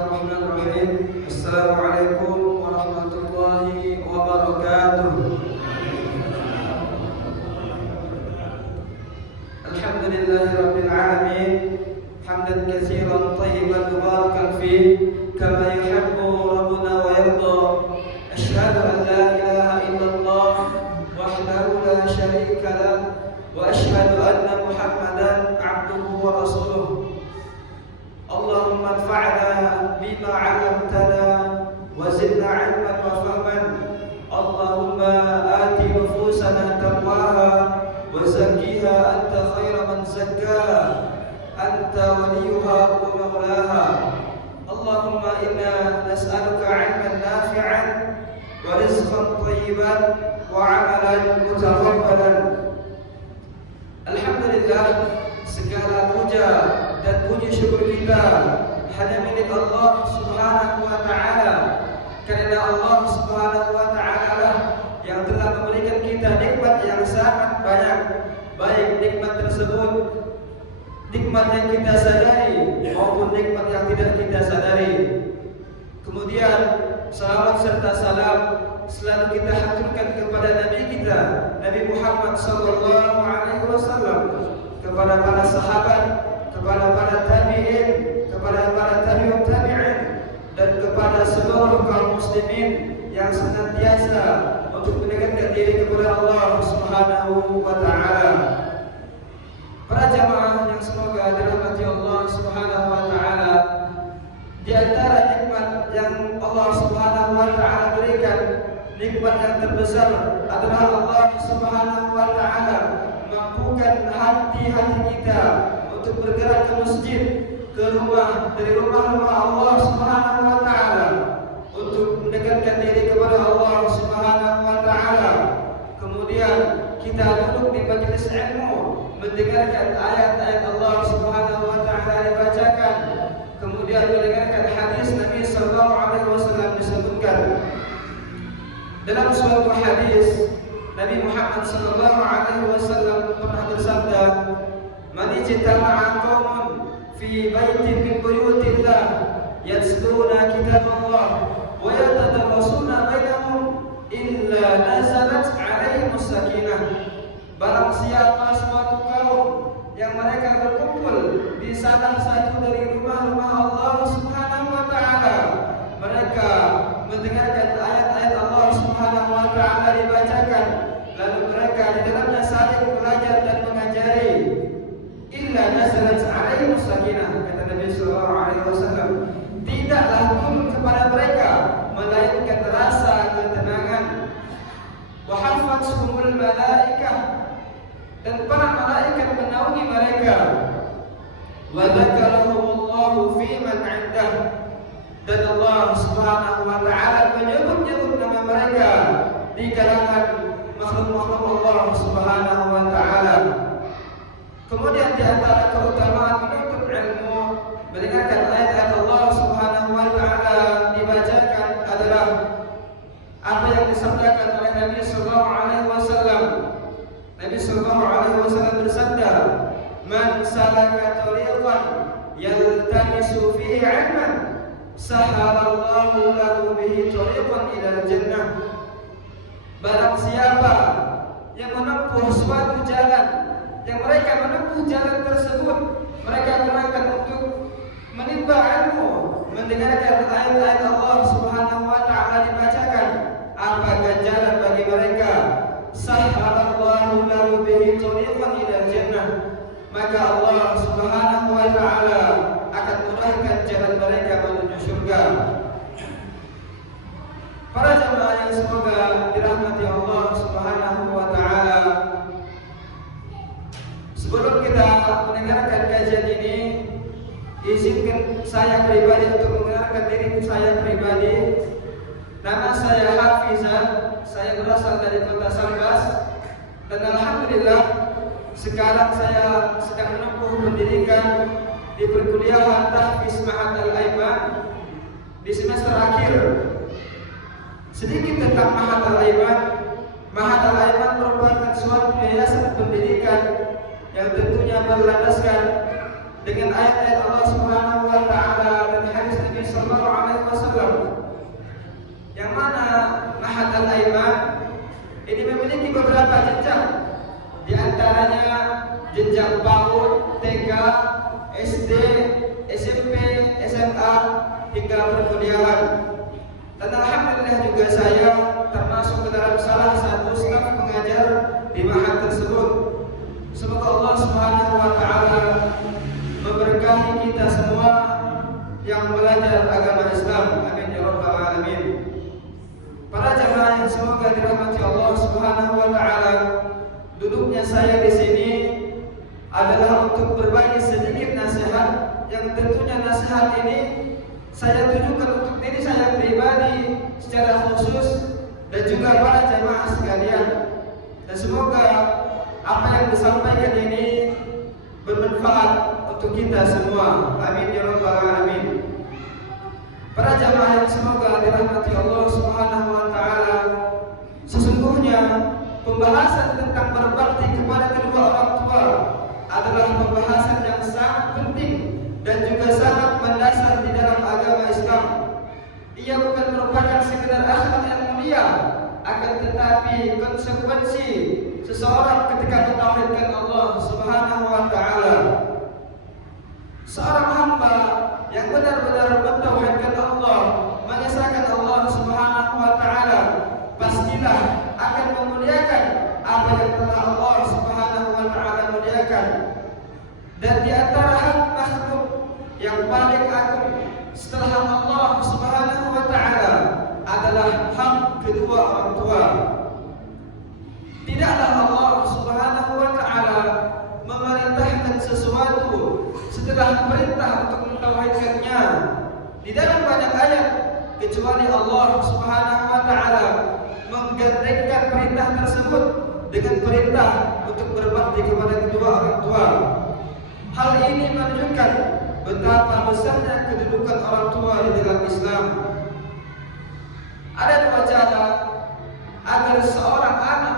Bismillahirrahmanirrahim. Assalamualaikum warahmatullahi wabarakatuh. Alhamdulillahirabbil alamin. Hamdan katsiran thayyiban mubarakan fih kama yuhibbu rabbuna wa yarda. Asyhadu an la ilaha illallah wahdahu la syarika lah wa asyhadu anna Muhammadan abduhu wa rasuluh. Allahumma anfa'na bima 'allamtana wa zidna 'ilman wa fahman. Allahumma ati nufusana taqwaha wa zakkiha anta khairu man zakkaha anta waliyuha wa maulaha. Allahumma inna nas'aluka 'ilman nafi'an wa rizqan thayyiban wa 'amalan mutaqabbalan. Alhamdulillah, segala puja dan puji syukur kita hanya milik Allah Subhanahu wa taala. Karena Allah Subhanahu wa taala lah yang telah memberikan kita nikmat yang sangat banyak. Baik nikmat tersebut nikmat yang kita sadari maupun nikmat yang tidak kita sadari. Kemudian salawat serta salam selalu kita haturkan kepada Nabi kita, Nabi Muhammad sallallahu alaihi wasallam, kepada para sahabat, kepada para tabi'in, kepada para tabi'ut tabi'in, dan kepada seluruh kaum muslimin yang senantiasa untuk mendekatkan diri kepada Allah Subhanahu wa taala. Para jamaah yang semoga dirahmati Allah Subhanahu wa taala, di antara nikmat yang Allah Subhanahu wa taala berikan, nikmat yang terbesar adalah Allah Subhanahu wa taala mampukan hati-hati kita untuk bergerak ke masjid, ke rumah, dari rumah-rumah Allah Subhanahu wa taala, untuk mendekatkan diri kepada Allah Subhanahu wa taala. Kemudian kita duduk di majelis ilmu, mendengarkan ayat-ayat Allah Subhanahu wa taala dibacakan, kemudian mendengarkan hadis Nabi sallallahu alaihi wasallam disebutkan. Dalam suatu hadis Nabi Muhammad sallallahu alaihi wasallam pernah bersabda, "Man ijtama'a qaumun fi baitin min buyutillah yatluna kitaballah wa yatadarrasuna bainahum illa nazalat 'alaihimus sakinah." Barang siapa suatu kaum yang mereka berkumpul di salah satu dari rumah-rumah Allah Subhanahu wa taala, mereka mendengarkan ayat-ayat Allah Subhanahu wa taala dibacakan, lalu mereka di dalamnya saling belajar dan mengajari, illa nazalat 'alaihimus sakinah, kata Nabi sallallahu alaihi wasallam, tidaklah turun kepada mereka melainkan rasa ketenangan. Wa hafathumul malaikah, dan para malaikat menaungi mereka. Wa dzakarahumullahu fi man 'indah, dan Allah Subhanahu wa taala menyebut-nyebut nama mereka di kalangan makhluk-makhluk Allah Subhanahu wa taala. Kemudian di antara keutamaan menuntut ilmu, mendengarkan ayat-ayat Allah Subhanahu wa taala dibacakan adalah apa yang disabdakan oleh Nabi sallallahu alaihi wasallam. Nabi sallallahu alaihi wasallam bersabda, "Man salaka tariqan yaltamisu fihi 'ilman, sahalallahu lahu bihi tariqan ilal jannah." Barang siapa yang menempuh suatu jalan, yang mereka menempuh jalan tersebut, mereka gunakan untuk menimba ilmu, mendengarkan ayat-ayat Allah Subhanahu wa taala dibacakan, apa ganjaran bagi mereka? Sahalallahu lahu bihi tariqan ilal jannah. Maka Allah Subhanahu wa taala akan mudahkan jalan mereka menuju surga. Para jamaah yang semoga dirahmati Allah Subhanahu wa taala, sebelum kita mendengarkan kajian ini, izinkan saya pribadi untuk mengenalkan diri saya pribadi. Nama saya Hafizan, saya berasal dari kota Sambas, dan alhamdulillah sekarang saya sedang menempuh pendidikan di perkuliahan Tahfiz Ma'had Al-Aiman di semester akhir. Sedikit tentang Ma'had Al-Aiman. Ma'had Al-Aiman merupakan suatu yayasan pendidikan yang tentunya berlandaskan dengan ayat-ayat Allah Subhanahu wa taala dan hadis Nabi Nabi sallallahu alaihi wasallam, yang mana Mahad al-Aiman ini memiliki beberapa jenjang, di antaranya jenjang PAUD, TK, SD, SMP, SMA hingga perkuliahan. Dan alhamdulillah juga saya termasuk ke dalam salah satu staf pengajar di mahad tersebut. Semoga Allah Subhanahu wa taala memberkahi kita semua yang belajar agama Islam. Amin ya rabbal alamin. Para jamaah yang semoga dirahmati Allah Subhanahu wa taala, duduknya saya di sini adalah untuk berbagi sedikit nasihat, yang tentunya nasihat ini saya tujukan untuk diri saya pribadi secara khusus dan juga para jamaah sekalian. Dan semoga apa yang disampaikan ini bermanfaat untuk kita semua. Amin ya rabbal alamin. Para jamaah yang semoga dirahmati Allah Subhanahu wa taala, sesungguhnya pembahasan tentang berbakti kepada kedua orang tua adalah pembahasan yang sangat penting dan juga sangat mendasar di dalam agama Islam. Ia bukan merupakan sekedar akhlak yang mulia, akan tetapi konsekuensi seseorang ketika mentauhidkan Allah Subhanahu wa taala. Seorang hamba yang benar-benar mentauhidkan Allah, mengesahkan Allah Subhanahu wa taala, pastilah akan memuliakan apa yang telah Allah Subhanahu wa taala muliakan. Dan di antara hak makhluk yang paling agung setelah Allah Subhanahu wa taala adalah hak kedua orang tua. Tidaklah Allah Subhanahu wa taala memerintahkan sesuatu setelah perintah untuk mentauhidkannya di dalam banyak ayat, kecuali Allah Subhanahu wa taala menggandengkan perintah tersebut dengan perintah untuk berbakti kepada kedua orang tua. Hal ini menunjukkan betapa besarnya kedudukan orang tua di dalam Islam. Ada dua cara agar seorang anak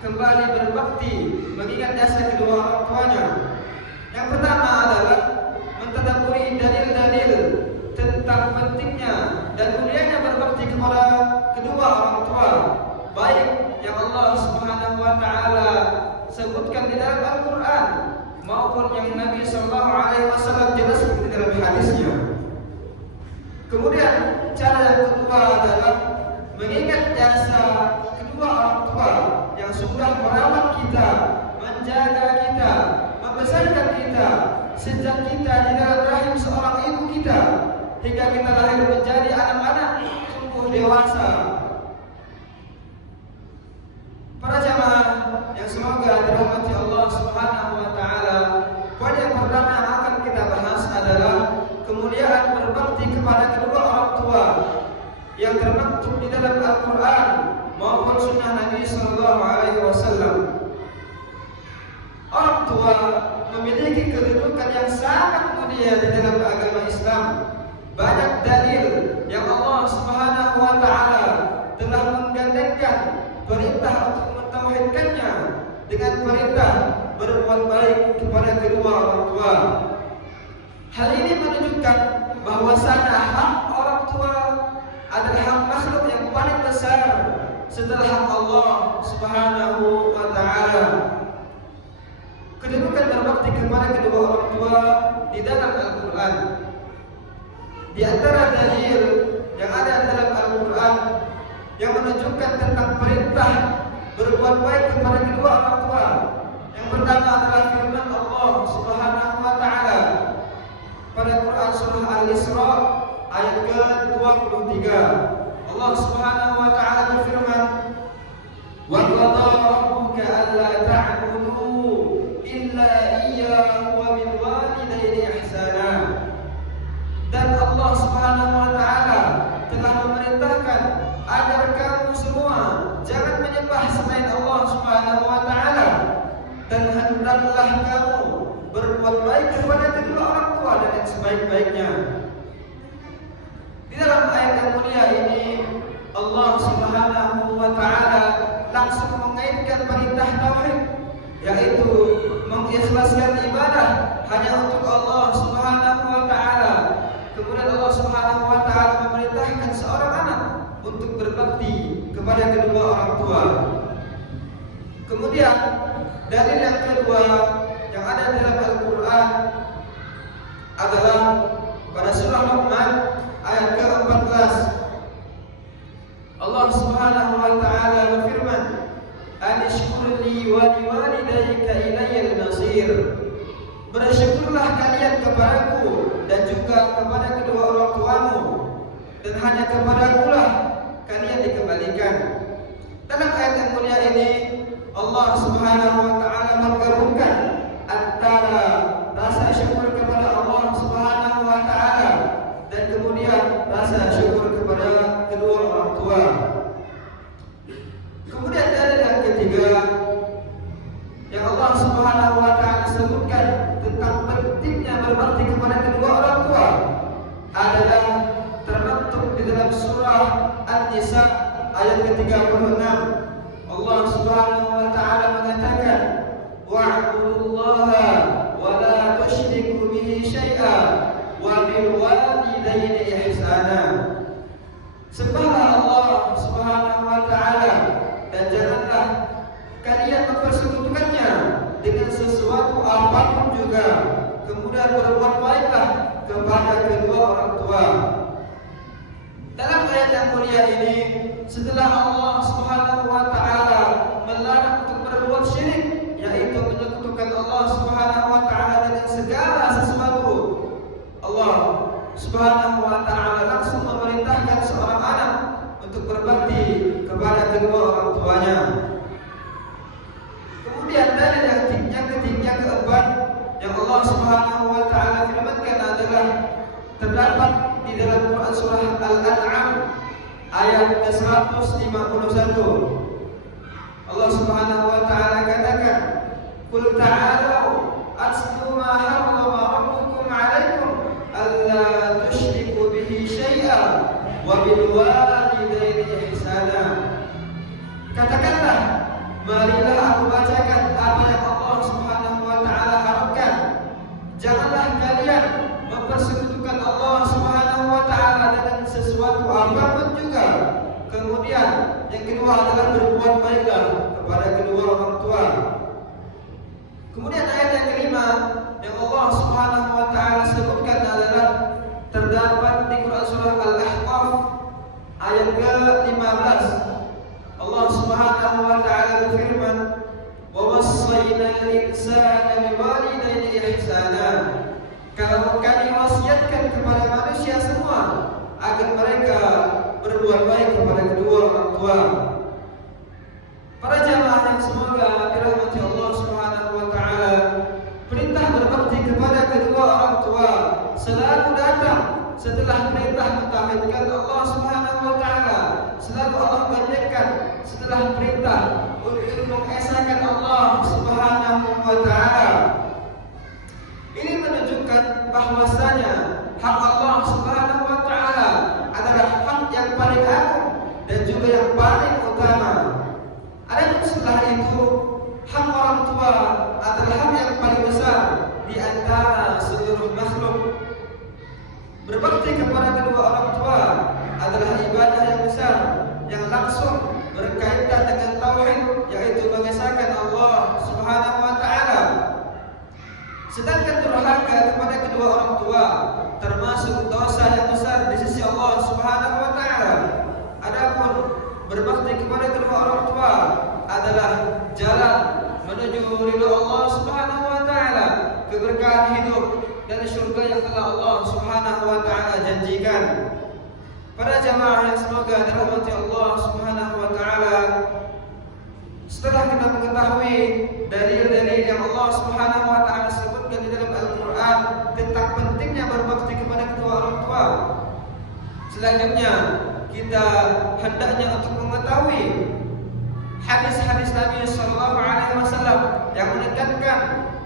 kembali berbakti mengingat jasa kedua orang tuanya. Yang pertama adalah mentadabburi dalil-dalil tentang pentingnya dan mulianya berbakti kepada kedua orang tua, baik yang Allah Subhanahu wa taala sebutkan di dalam Al-Qur'an maupun yang Nabi sallallahu alaihi wasallam jelaskan di dalam hadisnya. Kemudian cara yang kedua adalah mengingat jasa kedua orang tua yang sudah merawat kita, menjaga kita, membesarkan kita sejak kita di dalam rahim seorang ibu kita hingga kita lahir menjadi anak-anak tumbuh dewasa. Para jamaah yang semoga dirahmati Allah Subhanahu wa taala, poin yang pertama yang akan kita bahas adalah kemuliaan berbakti kepada kedua orang tua yang termaktub di dalam Al-Qur'an maupun sunnah Nabi sallallahu alaihi wasallam. Orang tua memiliki kedudukan yang sangat mulia di dalam agama Islam. Banyak dalil yang Allah Subhanahu wa taala telah menggandengkan perintah untuk mentauhidkannya dengan perintah berbuat baik kepada kedua orang tua. Hal ini menunjukkan bahwasanya hak orang tua adalah hak makhluk yang paling besar setelah hak Allah Subhanahu wa taala. Kedudukan berbakti kepada kedua orang tua di dalam Al-Qur'an. Di antara dalil yang ada dalam Al-Qur'an yang menunjukkan tentang perintah berbuat baik kepada kedua orang tua. Yang pertama adalah firman Allah Subhanahu wa taala pada Quran surah Al-Isra ayat ke-23. Allah Subhanahu wa taala berfirman, "Wa qada rabbuka alla ta'budu illa iyyahu wa bil walidayni ihsana." Dan Allah Subhanahu wa taala telah memerintahkan agar kamu semua jangan menyembah selain Allah Subhanahu wa taala, dan hendaklah kamu berbuat baik kepada kedua orang tua dan yang sebaik-baiknya. Di dalam ayat yang mulia ini Allah Subhanahu wa taala langsung mengaitkan perintah tauhid, yaitu mengikhlaskan ibadah hanya untuk Allah Subhanahu wa taala. Kemudian Allah Subhanahu Ta'ala memerintahkan seorang anak untuk berbakti kepada kedua orang tua. Kemudian dalil yang kedua yang ada dalam Al-Quran adalah pada surah Luqman ayat ke-14. Allah Subhanahu wa Ta'ala berfirman, "Anishkur li wa liwalidayka ilayyal masir." Bersyukurlah kalian kepadaku dan juga kepada kedua orang tuamu, dan hanya kepadakulah kalian dikembalikan. Dalam ayat yang mulia ini Allah Subhanahu wa Ta'ala menggabungkan antara rasa syukur kepada Allah Subhanahu wa Ta'ala dan kemudian rasa syukur kepada kedua orang tua. Kemudian dalil yang ketiga yang Allah Subhanahu wa Ta'ala sebutkan tentang pentingnya berbakti kepada kedua orang tua adalah termaktub di dalam surah An-Nisa ayat ke-36. Allah Subhanahu wa Ta'ala mengatakan, "Wa'budullaha wa la tusyriku bihi syai'a wa bil walidayni ihsana." Sembahlah Allah Subhanahu wa Ta'ala dan janganlah kalian mempersekutukannya dengan sesuatu apapun juga. Kemudian berbuat baiklah kepada kedua orang tua. Dalam ayat yang mulia ini, setelah Allah Subhanahu wa Ta'ala melarang untuk berbuat syirik, yaitu menyekutukan Allah Subhanahu wa Ta'ala dengan segala sesuatu, Allah Subhanahu wa Ta'ala langsung memerintahkan seorang anak untuk berbakti kepada kedua orang tuanya. Kemudian dalil yang ketiga keempat yang Allah Subhanahu wa Ta'ala firmankan adalah terdapat di dalam Quran surah Al-An'am ayat ke-151. Allah Subhanahu wa Ta'ala katakan, "Qul ta'alu atlu ma harrama rabbukum 'alaikum alla tusyriku bihi syai'a wa bil walidayni ihsana." Katakanlah, marilah aku bacakan apa yang Allah Subhanahu wa Ta'ala harapkan. Janganlah kalian mempersekutukan Allah Subhanahu wa Ta'ala dengan sesuatu apapun juga. Kemudian yang kedua adalah berbuat baiklah kepada kedua orang tua. Kemudian ayat yang kelima yang Allah Subhanahu wa Ta'ala sebutkan adalah terdapat di Quran surah Al-Ahqaf ayat ke-15. Allah Subhanahu wa Ta'ala berfirman, "Wa wassayna al-insana biwalidayhi ihsana." Kalau kami wasiatkan kepada manusia semua agar mereka berbuat baik kepada kedua orang tua. Para jamaah yang semoga dirahmati Allah Subhanahu wa Ta'ala, perintah berbakti kepada kedua orang tua selalu datang setelah perintah mentauhidkan Allah Subhanahu wa Ta'ala. Selalu Allah gandakan setelah perintah untuk mengesahkan Allah Subhanahu wa Ta'ala. Ini menunjukkan bahwasanya hak Allah Subhanahu wa Ta'ala adalah hak yang paling agung dan juga yang paling utama. Adapun setelah itu, hak orang tua adalah hak yang paling besar di antara seluruh makhluk. Berbakti kepada kedua orang tua adalah ibadah yang besar yang langsung berkaitan dengan tauhid, yaitu mengesahkan Allah Subhanahu wa Ta'ala. Sedangkan durhaka kepada kedua orang tua termasuk dosa yang besar di sisi Allah Subhanahu wa Ta'ala. Adapun berbakti kepada kedua orang tua adalah jalan menuju ridha Allah Subhanahu wa Ta'ala, keberkahan hidup dan syurga yang telah Allah Subhanahu wa Ta'ala janjikan. Para jamaah yang semoga dirahmati Allah Subhanahu wa Ta'ala, setelah kita mengetahui dalil-dalil yang Allah Subhanahu wa Ta'ala sebutkan di dalam Al-Quran tentang pentingnya berbakti kepada kedua orang tua, selanjutnya kita hendaknya untuk mengetahui hadis-hadis Nabi Sallallahu Alaihi Wasallam yang menekankan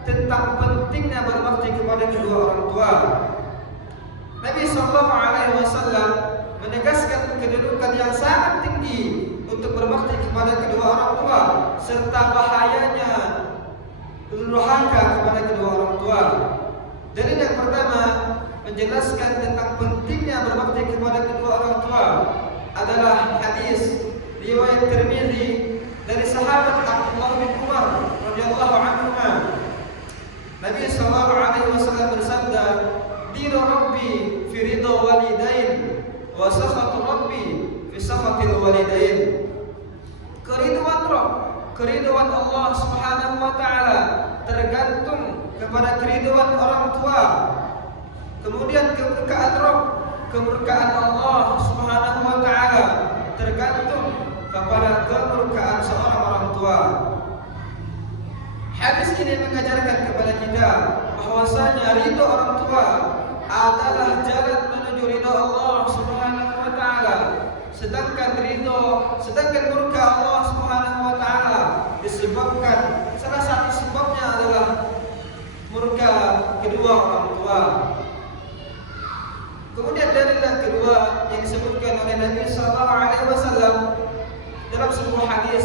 tentang pentingnya berbakti kepada kedua orang tua. Nabi Sallallahu Alaihi Wasallam menegaskan kedudukan yang sangat tinggi untuk berbakti kepada kedua orang tua serta bahayanya durhaka kepada kedua orang tua. Dalil yang pertama menjelaskan tentang pentingnya berbakti kepada kedua orang tua adalah hadis riwayat Tirmizi dari sahabat Abdullah bin Umar radhiyallahu anhu. Nabi sallallahu alaihi wasallam bersabda, "Ridha Rabbi fi ridha walidain wa sakhatu Rabbi fi sakhatil walidain." Keriduan Allah Subhanahu wa taala tergantung kepada keriduan orang tua. Kemudian kemurkaan Allah Subhanahu wa taala tergantung kepada kemurkaan seorang orang tua. Hadis ini mengajarkan kepada kita bahwasanya ridho orang tua adalah jalan menuju ridho Allah Subhanahu wa taala. Sedangkan murka Allah Subhanahu wa taala disebabkan, salah satu sebabnya adalah murka kedua orang tua. Kemudian dalil yang kedua yang disebutkan oleh Nabi sallallahu alaihi wasallam dalam sebuah hadis